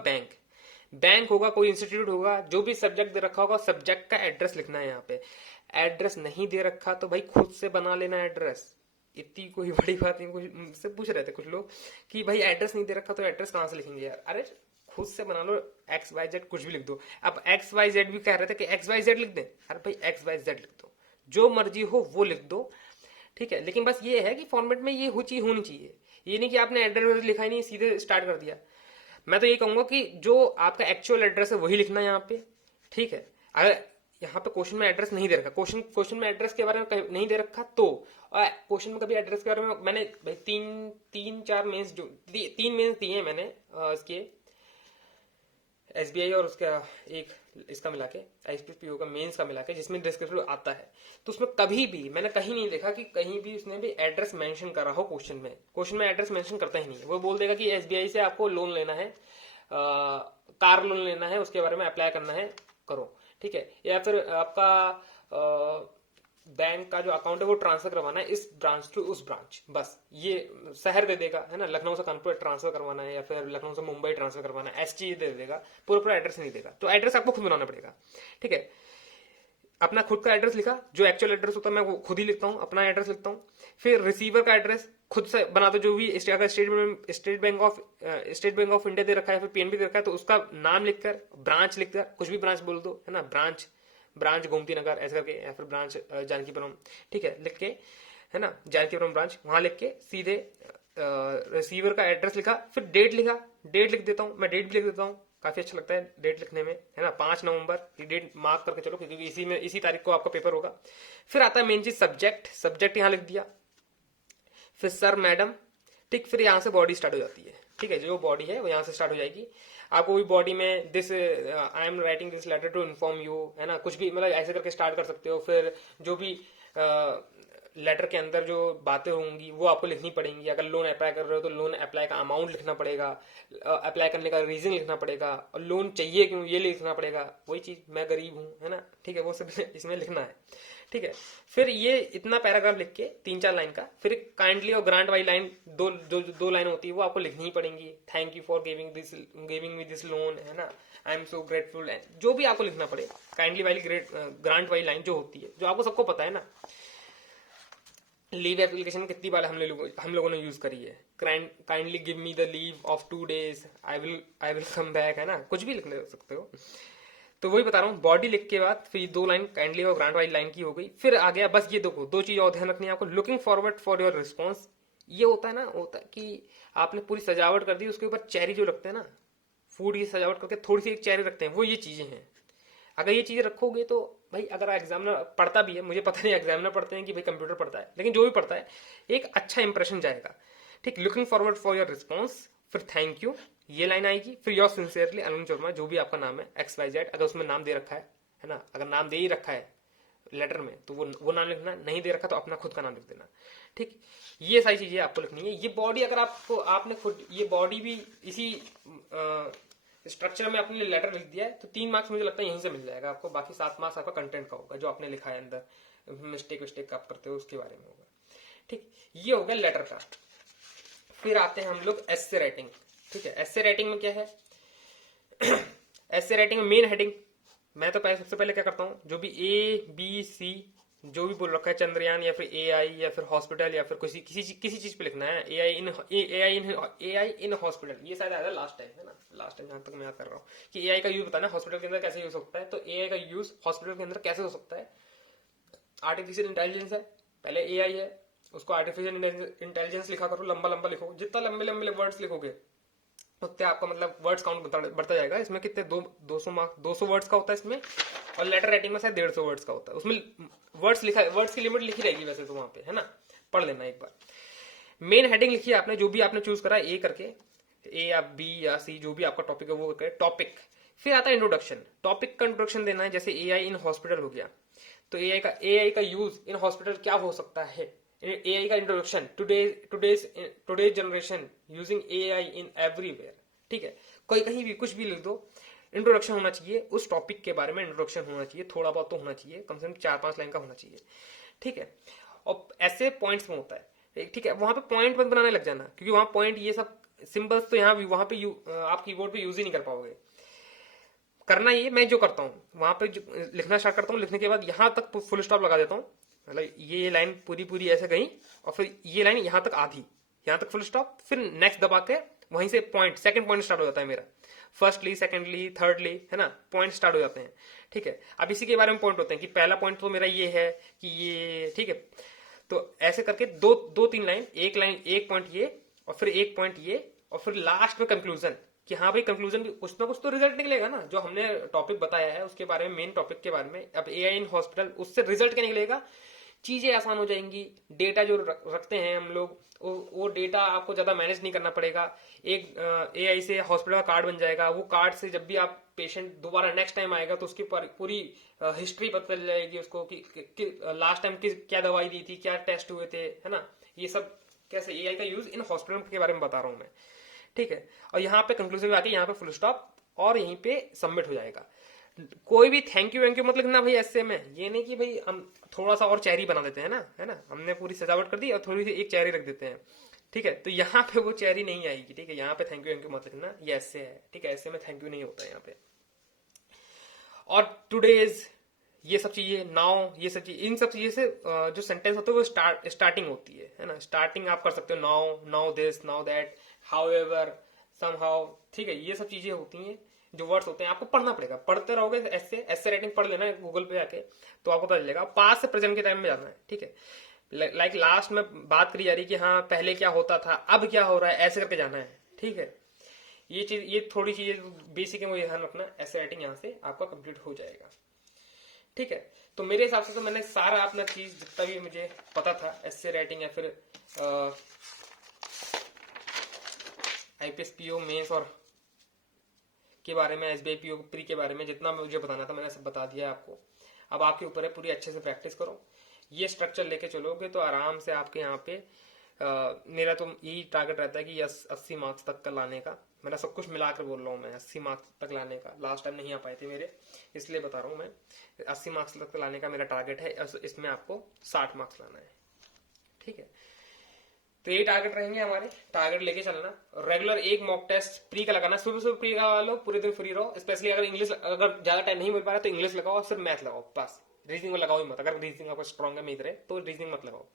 बैंक होगा, कोई इंस्टीट्यूट होगा, जो भी सब्जेक्ट दे रखा होगा, सब्जेक्ट का एड्रेस लिखना है यहाँ पे। एड्रेस नहीं दे रखा तो भाई खुद से बना लेना एड्रेस, इतनी कोई बड़ी बात नहीं। कुछ मुझसे पूछ रहे थे कुछ लोग कि भाई एड्रेस नहीं दे रखा तो एड्रेस कहां से लिखेंगे यार। अरे खुद से बना लो, XYZ कुछ भी लिख दो। अब XYZ भी कह रहे थे कि XYZ लिख दें, अरे भाई XYZ लिख दो, जो मर्जी हो वो लिख दो। ठीक है, लेकिन बस ये है कि फॉर्मेट में ये चीज होनी चाहिए। ये नहीं कि आपने एड्रेस लिखा ही नहीं, सीधे स्टार्ट कर दिया। मैं तो ये कहूंगा कि जो आपका एक्चुअल एड्रेस है वही लिखना है यहाँ पे। ठीक है, अगर यहाँ पे क्वेश्चन में एड्रेस नहीं दे रखा, क्वेश्चन में एड्रेस के बारे में नहीं दे रखा तो, और क्वेश्चन में कभी एड्रेस के बारे में मैंने भाई 3-4 मेंस जो 3 मेंस दिए हैं मैंने इसके एसबीआई और उसका एक इसका मिला के आईपीपीओ का मेंस का मिला के, जिसमें डिस्क्रिप्टिव आता है, तो उसमें कभी भी मैंने कहीं नहीं देखा कि कहीं भी उसने भी एड्रेस मेंशन करा हो। क्वेश्चन में एड्रेस मेंशन करता ही नहीं है। वो बोल देगा कि एसबीआई से आपको लोन लेना है, कार लोन लेना है, उसके बारे में अप्लाई करना है, करो। ठीक है, या फिर आपका बैंक का जो अकाउंट है वो ट्रांसफर करवाना है इस ब्रांच टू उस ब्रांच, बस ये शहर दे देगा, है ना, लखनऊ से कानपुर ट्रांसफर करवाना है या फिर लखनऊ से मुंबई ट्रांसफर करवाना है, ST दे देगा, पूरा एड्रेस नहीं देगा। तो एड्रेस आपको खुद बनाना पड़ेगा। ठीक है, अपना खुद का एड्रेस लिखा, जो एक्चुअल एड्रेस होता है मैं वो खुद ही लिखता हूँ, अपना एड्रेस लिखता हूँ। फिर रिसीवर का एड्रेस खुद से बना दो, जो भी स्टेट बैंक ऑफ इंडिया दे रखा है, फिर PNB दे रखा है, तो उसका नाम लिखकर, ब्रांच लिखकर, कुछ भी ब्रांच बोल दो, है ना, ब्रांच गोमती नगर ऐसे करके, या फिर ब्रांच जानकीपुरम। ठीक है, लिख के, है ना, जानकीपुरम ब्रांच, वहां लिख के सीधे रिसीवर का एड्रेस लिखा, फिर डेट लिखा। डेट लिख देता हूँ मैं, डेट भी लिख देता हूँ, काफी अच्छा लगता है डेट लिखने में, है ना। 5 नवंबर ये डेट मार्क करके चलो, क्योंकि इसी तारीख को आपका पेपर होगा। फिर आता है मेन चीज सब्जेक्ट यहाँ लिख दिया, फिर सर मैडम। ठीक, फिर यहाँ से बॉडी स्टार्ट हो जाती है। ठीक है, जो बॉडी है वो यहाँ से स्टार्ट हो जाएगी। आपको भी बॉडी में this I am writing this letter to inform you, है ना, कुछ भी मतलब ऐसे करके स्टार्ट कर सकते हो। फिर जो भी लेटर के अंदर जो बातें होंगी वो आपको लिखनी पड़ेंगी। अगर लोन अप्लाई कर रहे हो तो लोन अप्लाई का अमाउंट लिखना पड़ेगा, अप्लाई करने का रीजन लिखना पड़ेगा, और लोन चाहिए क्यों ये लिखना पड़ेगा। वही चीज, मैं गरीब हूँ, है ना, ठीक है, वो सब इसमें लिखना है, ठीक है। फिर ये इतना पैराग्राफ लिख के 3-4 लाइन का, फिर काइंडली और ग्रांट वाली लाइन दो लाइन होती है वो आपको लिखनी ही पड़ेंगी। Thank you for giving me this loan, है ना, आई एम सो ग्रेटफुल, जो भी आपको लिखना पड़े। काइंडली वाली ग्रांट वाली लाइन जो होती है, जो आपको सबको पता है ना, लीव एप्लीकेशन कितनी बार हम लोगों ने यूज करी है। Kindly give me the leave of 2 days, I will come back, है ना, कुछ भी लिख सकते हो। तो वही बता रहा हूँ, बॉडी लिख के बाद फिर 2 लाइन काइंडली और ग्रांट वाली लाइन की हो गई। फिर आ गया बस ये देखो, 2 चीज और ध्यान रखनी है आपको। Looking forward for your response, ये होता है ना, होता है कि आपने पूरी सजावट कर दी, उसके ऊपर चेरी जो लगते हैं ना, फूड की सजावट करके थोड़ी सी एक चेरी रखते हैं, वो ये चीजें हैं। अगर ये चीजें रखोगे तो भाई, अगर एग्जामिनर पढ़ता भी है, मुझे पता नहीं एग्जामिनर पढ़ते हैं कि भाई कंप्यूटर पढ़ता है, लेकिन जो भी पढ़ता है एक अच्छा इंप्रेशन जाएगा, ठीक। Looking forward for your response, फिर थैंक यू ये लाइन आएगी, फिर योर सिंसियरली अनुज वर्मा, जो भी आपका नाम है XYZ, अगर उसमें नाम दे रखा है ना, अगर नाम दे ही रखा है लेटर में तो वो नाम लिखना, नहीं दे रखा तो अपना खुद का नाम लिख देना, ठीक। ये सारी चीजें आपको लिखनी है। ये बॉडी अगर आपने खुद ये बॉडी भी इसी स्ट्रक्चर में अपने लेटर लिख दिया है तो 3 मार्क्स मुझे लगता है यहीं से मिल जाएगा आपको। बाकी 7 मार्क्स आपका कंटेंट का होगा, जो आपने लिखा है अंदर, मिस्टेक आप करते हो उसके बारे में होगा, ठीक। ये हो गया लेटर का। फिर आते हैं हम लोग एस्से राइटिंग, ठीक है। एस्से राइटिंग में क्या है, एस्से राइटिंग में मेन हेडिंग, मैं तो सबसे पहले क्या करता हूँ, जो भी ABC जो भी बोल रखा है, चंद्रयान या फिर AI या फिर हॉस्पिटल या फिर किसी चीज पे लिखना है। AI इन हॉस्पिटल, ये शायद आया लास्ट टाइम, है ना, लास्ट टाइम जहां तक मैं याद कर रहा हूँ कि AI का यूज बताना हॉस्पिटल के अंदर कैसे यूज होता है। तो AI का यूज हॉस्पिटल के अंदर कैसे हो सकता है। आर्टिफिशियल इंटेलिजेंस है, पहले AI है, उसको आर्टिफिशियल इंटेलिजेंस लिखा करो, लंबा लंबा लिखो, जितना लंबे लंबे वर्ड्स लिखोगे उतने आपका मतलब वर्ड्स काउंट बढ़ता जाएगा। इसमें कितने 200 वर्ड्स का होता है इसमें, और लेटर राइटिंग में शायद 150 वर्ड्स का होता है। उसमें वर्ड्स की लिमिट लिखी रहेगी वैसे तो वहां पे, है ना, पढ़ लेना एक बार। मेन हेडिंग लिखी है आपने, जो भी आपने चूज करा ए करके, A या B या C, जो भी आपका टॉपिक है वो करके टॉपिक। फिर आता है इंट्रोडक्शन, टॉपिक का इंट्रोडक्शन देना है। जैसे AI इन हॉस्पिटल हो गया, तो AI का यूज इन हॉस्पिटल क्या हो सकता है। AI का introduction, today's generation using AI in everywhere, ठीक है। कोई कहीं भी कुछ भी लिख दो, इंट्रोडक्शन होना चाहिए, उस टॉपिक के बारे में इंट्रोडक्शन होना चाहिए, थोड़ा बहुत तो होना चाहिए, कम से कम 4-5 लाइन का होना चाहिए, ठीक है। और ऐसे पॉइंट्स में होता है, ठीक है। वहां पे पॉइंट मत बनाने लग जाना, क्योंकि वहां पॉइंट ये सब सिंबल्स तो वहां पे आप कीबोर्ड पे यूज ही नहीं कर पाओगे। करना ये मैं जो करता हूँ, वहां पे लिखना स्टार्ट करता हूँ, लिखने के बाद यहाँ तक फुल स्टॉप लगा देता हूँ, मतलब ये लाइन पूरी ऐसे गई, और फिर ये लाइन यहाँ तक आधी, यहाँ तक फुल स्टॉप, फिर नेक्स्ट दबा के वहीं से सेकंड पॉइंट स्टार्ट हो जाता है मेरा। फर्स्टली, सेकंडली, थर्डली, है ना, पॉइंट स्टार्ट हो जाते हैं, ठीक है। अब इसी के बारे में पॉइंट होते हैं कि पहला पॉइंट तो मेरा ये है कि ये, ठीक है। तो ऐसे करके दो 3 लाइन, एक पॉइंट ये, और फिर एक पॉइंट ये, और फिर लास्ट में कंक्लूजन, कि हाँ भाई कंक्लूजन भी कुछ ना कुछ तो रिजल्ट निकलेगा ना, जो हमने टॉपिक बताया है उसके बारे में, मेन टॉपिक के बारे में। अब AI इन हॉस्पिटल, उससे रिजल्ट क्या निकलेगा, चीजें आसान हो जाएंगी। डेटा जो रखते हैं हम लोग, वो डेटा आपको ज्यादा मैनेज नहीं करना पड़ेगा। एक AI से हॉस्पिटल का कार्ड बन जाएगा, वो कार्ड से जब भी आप पेशेंट दोबारा नेक्स्ट टाइम आएगा तो उसकी पूरी हिस्ट्री पता चल जाएगी उसको कि लास्ट टाइम क्या दवाई दी थी, क्या टेस्ट हुए थे, है ना। ये सब कैसे AI का यूज इन हॉस्पिटल के बारे में बता रहा हूं मैं, ठीक है। और यहाँ पे कंक्लूसिव आके यहाँ पे फुल स्टॉप, और यहीं पे सबमिट हो जाएगा। कोई भी थैंक यू मत लिखना भाई ऐसे में, ये नहीं कि भाई हम थोड़ा सा और चेरी बना देते हैं ना, है ना, हमने पूरी सजावट कर दी और थोड़ी सी एक चेरी रख देते हैं, ठीक है। तो यहाँ पे वो चेरी नहीं आएगी, ठीक है। यहाँ पे थैंक यू मत लिखना, ये ऐसे है, ठीक है। ऐसे में थैंक यू नहीं होता है यहाँ पे। और टुडेज, ये सब चीजें, नाउ, ये सब चीज, इन सब चीजें से जो सेंटेंस होते हैं वो स्टार्टिंग होती है ना। स्टार्टिंग आप कर सकते हो, now this, now that, however, somehow, ठीक है। ये सब चीजें होती हैं, जो वर्ड्स होते हैं आपको पढ़ना पड़ेगा। पढ़ते रहोगे, ऐसे राइटिंग पढ़ लेना है गूगल पे आके, तो आपको पता चलेगा। पास्ट से प्रेजेंट के टाइम में जाना है, ठीक है। लाइक लास्ट में बात करी जा रही है कि हाँ पहले क्या होता था, अब क्या हो रहा है, ऐसे करके जाना है, ठीक है। ये थोड़ी चीजें बेसिक है, मुझे ध्यान रखना। ऐसे राइटिंग यहाँ से आपका कंप्लीट हो जाएगा, ठीक है। तो मेरे हिसाब से तो मैंने सारा अपना चीज जितना भी मुझे पता था ऐसे राइटिंग या फिर IPS PO मेंस और के बारे में, SBI PO प्री के बारे में जितना मुझे बताना था मैंने सब बता दिया आपको। अब आपके ऊपर है, पूरी अच्छे से प्रैक्टिस करो। ये स्ट्रक्चर लेके चलोगे तो आराम से आपके यहाँ पे मेरा तो यही टारगेट रहता है कि 80 मार्क्स तक का लाने का। मेरा सब कुछ मिलाकर बोल रहा हूँ मैं, 80 मार्क्स तक लाने का। लास्ट टाइम नहीं आ पाए थे मेरे, इसलिए बता रहा हूँ मैं। 80 मार्क्स तक लाने का मेरा टारगेट है, इसमें आपको 60 मार्क्स लाना है, ठीक है। तो ये टारगेट रहेंगे हमारे, टारगेट लेके चलना। रेगुलर एक मॉक टेस्ट प्री का लगाना, सुबह सुबह प्री का लो, पूरे दिन फ्री रहो। स्पेशली अगर इंग्लिश, अगर ज्यादा टाइम नहीं मिल पा रहा तो इंग्लिश लगाओ और फिर मैथ लगाओ बस। रीजनिंग में लगाओ ही मत, अगर रीजनिंग आपको स्ट्रॉन्ग है मेरी तरह तो रीजनिंग मत लगाओ।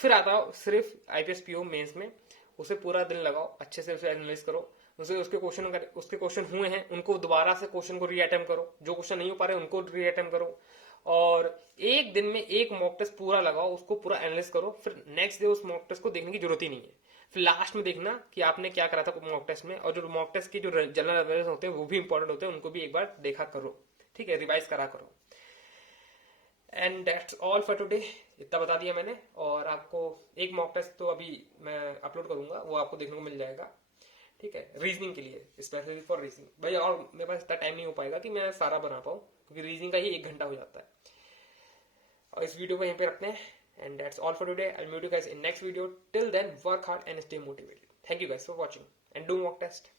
फिर आता हो सिर्फ आईपीएस पीओ मेंस में, उसे पूरा दिन लगाओ, अच्छे से उसे एनालाइज करो, उसे उसके क्वेश्चन हुए हैं उनको दोबारा से क्वेश्चन को रीअटेम्प्ट करो, जो क्वेश्चन नहीं हो पा रहे उनको रीअटेम्प्ट करो, और एक दिन में एक मॉक टेस्ट पूरा लगाओ, उसको पूरा एनालाइज करो। फिर नेक्स्ट डे उस मॉक टेस्ट को देखने की जरूरत ही नहीं है। फिर लास्ट में देखना कि आपने क्या करा था मॉक टेस्ट में, और जो मॉक टेस्ट की जो जनरल अवेयरनेस होते हैं वो भी इंपॉर्टेंट होते हैं, उनको भी एक बार देखा करो, ठीक है, रिवाइज करा करो। And that's all for today, इतना बता दिया मैंने। और आपको एक मॉक टेस्ट तो अभी मैं अपलोड करूंगा, वो आपको देखने को मिल जाएगा, ठीक है, रीजनिंग के लिए, स्पेशली फॉर रीजनिंग भाई। और मेरे पास इतना टाइम नहीं हो पाएगा कि मैं सारा बना पाऊँ, क्योंकि रीजनिंग का ही 1 घंटा हो जाता है। और इस वीडियो को यहीं पे रखते हैं। And that's all for today, I will meet you guys in next video. Till then work hard and stay motivated. Thank you guys for watching and do mock test.